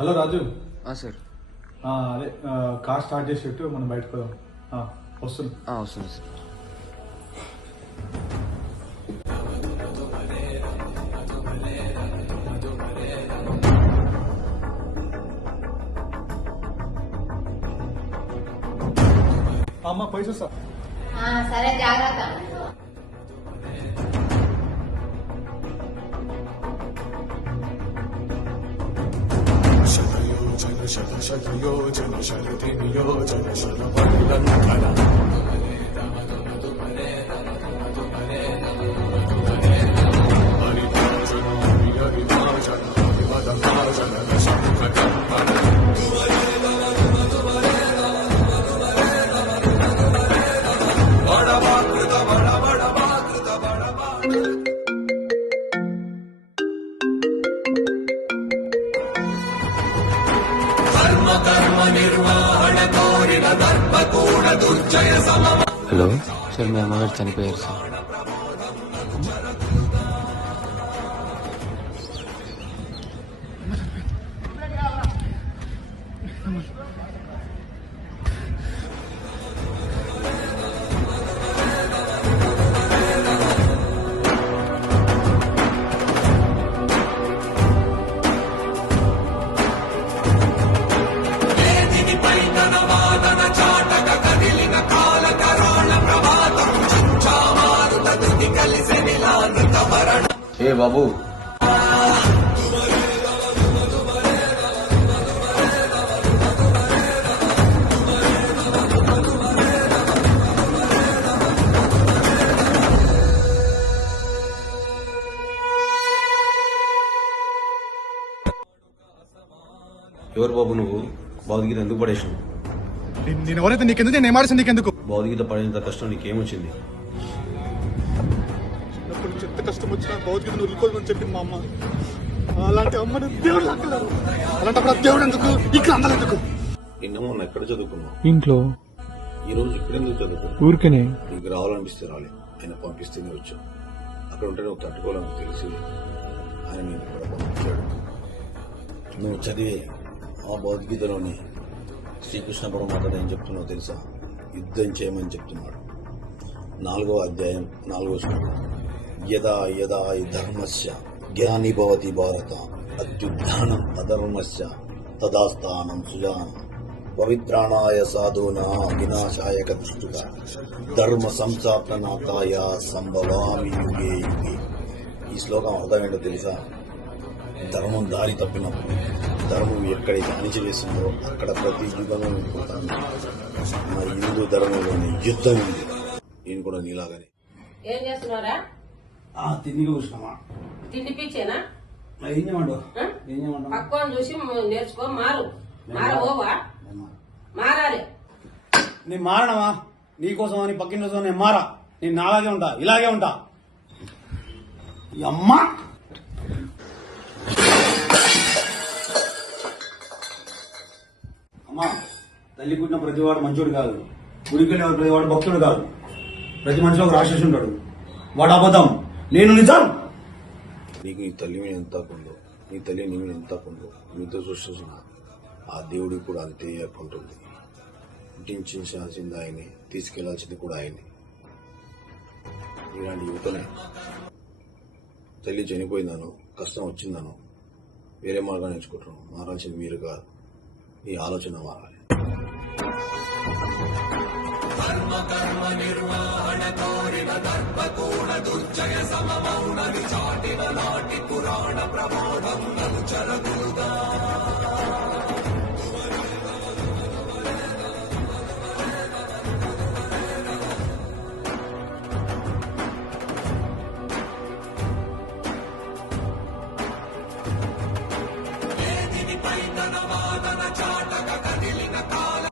Hello రాజు. Sir అదే car start చేసేట్టు మనం బయటకు పోదాం. వస్తుంది వస్తుంది సార్. అమ్మ పైసా సార్. సరే జాగ్రత్త. శతయోజన శరతి నియోజన శరవణంకర హలో సార్, మీ అమ్మగారు చనిపోయారు సార్. ఏ బాబు, ఎవరు బాబు నువ్వు? భౌతికత ఎందుకు పడేసావు? నేను ఎవరైతే నీకెందుకు, నేను ఏమాడేసి నీకెందుకు? భౌతికత పడేంత కష్టం నీకేమొచ్చింది? చిన్నప్పటి నుంచి ఎంత కష్టం వచ్చినా భౌతికతను వదులుకోవాలని చెప్పింది మా అమ్మ. అలాంటి అమ్మని దేవుడు లాక్కలేరు. అలాంటప్పుడు ఆ దేవుడు ఎందుకు, ఇక్కడ అందరూ ఎందుకు? నిన్న మొన్న ఎక్కడ చదువుకున్నావు? ఇంట్లో. ఈ రోజు ఇక్కడెందుకు చదువుకున్నావు? ఊరికనే. నీకు రావాలనిపిస్తే రాలే, ఆయన పంపిస్తేనే వచ్చావు. అక్కడ ఉంటే నువ్వు తట్టుకోవాలని తెలిసి ఆయన నేను కూడా పంపించాడు. నువ్వు చదివే ఆ భౌతికతలోని శ్రీకృష్ణ పరమాత్మ ఏం చెప్తున్నావు తెలుసా? యుద్ధం చేయమని చెప్తున్నాడు. 4వ అధ్యాయం 4వ శ్లోకం. యదా యదా ధర్మస్య జ్ఞాని భవతి భారత అత్యుత్థానం అధర్మస్య తదాస్థానం సుజానం పవిత్రాణాయ సాధూనా వినాశాయ కృష్ణ ధర్మ సంస్థాపనాథాయ సంభవామి యుగే యుగే. ఈ శ్లోకం అర్థం ఏంటో తెలుసా? ధర్మం దారి తప్పినప్పుడు, ధర్మం ఎక్కడైతే అణిచివేసిందో అక్కడ ప్రతి యుగంలో పోతాను. మా హిందూ ధర్మంలోని యుద్ధం ఉంది. నేను కూడా నీలాగానే. ఏం చేస్తున్నారా? తిండి కూర్చున్నామా? తిండి పిచ్చేనా? ఏం చేయమంటావు? ఏం చేయమంటావు? పక్కన చూసి నేర్చుకో. మారవోవా? మారాలి. నేను మారడమా? నీకోసం అని పక్కిన కోసం నేను మారా. నేను నాలాగే ఉంటా, ఇలాగే ఉంటా. అమ్మా అమ్మా, తల్లి పుట్టిన ప్రతివాడు మంచోడు కాదు, గుడికెళ్ళిన ప్రతివాడు భక్తుడు కాదు. ప్రతి మనిషిలో ఒక రాక్షసు ఉంటాడు. వాడు అబద్ధం, నేను నిజం. నీకు నీ తల్లి మీద ఎంత ఉందో, నీ తల్లి నీ మీద ఎంత ఉందో మీతో సృష్టించిన ఆ దేవుడికి కూడా అంతే ఉంటుంది. పుట్టించాల్సింది ఆయనే, తీసుకెళ్లాల్సింది కూడా ఆయనే. ఇలాంటి యువతనే తల్లి చనిపోయిందాను, కష్టం వచ్చిందాను వేరే మార్గాన్ని ఎంచుకుంటున్నాను. మారాల్సింది మీరు కాదు, నీ ఆలోచన మారాలి. కర్మ నిర్వహణ కోరిన దర్పకూణ దుర్జయ సమమౌన చాటిన నాటి పురాణ ప్రబోధం నలుచర